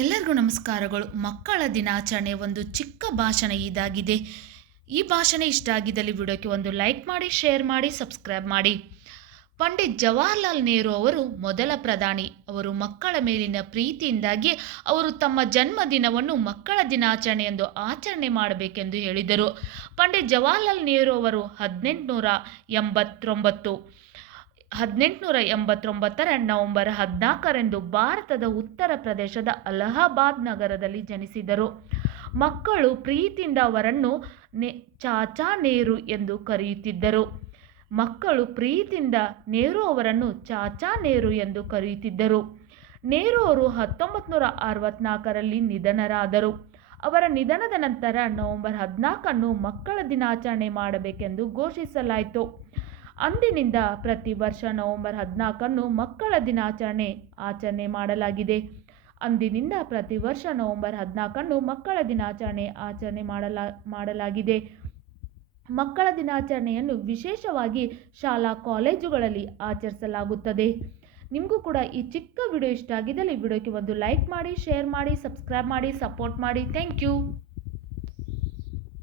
ಎಲ್ಲರಿಗೂ ನಮಸ್ಕಾರಗಳು. ಮಕ್ಕಳ ದಿನಾಚರಣೆ ಒಂದು ಚಿಕ್ಕ ಭಾಷಣ ಇದಾಗಿದೆ. ಈ ಭಾಷಣ ಇಷ್ಟ ಆಗಿದ್ದಲ್ಲಿ ವಿಡಿಯೋಕ್ಕೆ ಒಂದು ಲೈಕ್ ಮಾಡಿ, ಶೇರ್ ಮಾಡಿ, ಸಬ್ಸ್ಕ್ರೈಬ್ ಮಾಡಿ. ಪಂಡಿತ್ ಜವಾಹರ್ಲಾಲ್ ನೆಹರು ಅವರು ಮೊದಲ ಪ್ರಧಾನಿ. ಅವರು ಮಕ್ಕಳ ಮೇಲಿನ ಪ್ರೀತಿಯಿಂದಾಗಿ ಅವರು ತಮ್ಮ ಜನ್ಮದಿನವನ್ನು ಮಕ್ಕಳ ದಿನಾಚರಣೆ ಎಂದು ಆಚರಣೆ ಮಾಡಬೇಕೆಂದು ಹೇಳಿದರು. ಪಂಡಿತ್ ಜವಾಹರ್ಲಾಲ್ ನೆಹರು ಅವರು 1889ರ ನವೆಂಬರ್ 14ರಂದು ಭಾರತದ ಉತ್ತರ ಪ್ರದೇಶದ ಅಲಹಾಬಾದ್ ನಗರದಲ್ಲಿ ಜನಿಸಿದರು. ಮಕ್ಕಳು ಪ್ರೀತಿಯಿಂದ ಅವರನ್ನು ಚಾಚಾ ನೆಹರು ಎಂದು ಕರೆಯುತ್ತಿದ್ದರು. ನೆಹರು ಅವರು 1964ರಲ್ಲಿ ನಿಧನರಾದರು. ಅವರ ನಿಧನದ ನಂತರ ನವೆಂಬರ್ 14ಅನ್ನು ಮಕ್ಕಳ ದಿನಾಚರಣೆ ಮಾಡಬೇಕೆಂದು ಘೋಷಿಸಲಾಯಿತು. ಅಂದಿನಿಂದ ಪ್ರತಿ ವರ್ಷ ನವೆಂಬರ್ 14ಅನ್ನು ಮಕ್ಕಳ ದಿನಾಚರಣೆ ಆಚರಣೆ ಮಾಡಲಾಗಿದೆ. ಮಕ್ಕಳ ದಿನಾಚರಣೆಯನ್ನು ವಿಶೇಷವಾಗಿ ಶಾಲಾ ಕಾಲೇಜುಗಳಲ್ಲಿ ಆಚರಿಸಲಾಗುತ್ತದೆ. ನಿಮಗೂ ಕೂಡ ಈ ಚಿಕ್ಕ ವಿಡಿಯೋ ಇಷ್ಟ ಆಗಿದ್ದಲ್ಲಿ ವಿಡಿಯೋಕ್ಕೆ ಒಂದು ಲೈಕ್ ಮಾಡಿ, ಶೇರ್ ಮಾಡಿ, ಸಬ್ಸ್ಕ್ರೈಬ್ ಮಾಡಿ, ಸಪೋರ್ಟ್ ಮಾಡಿ. Thank you.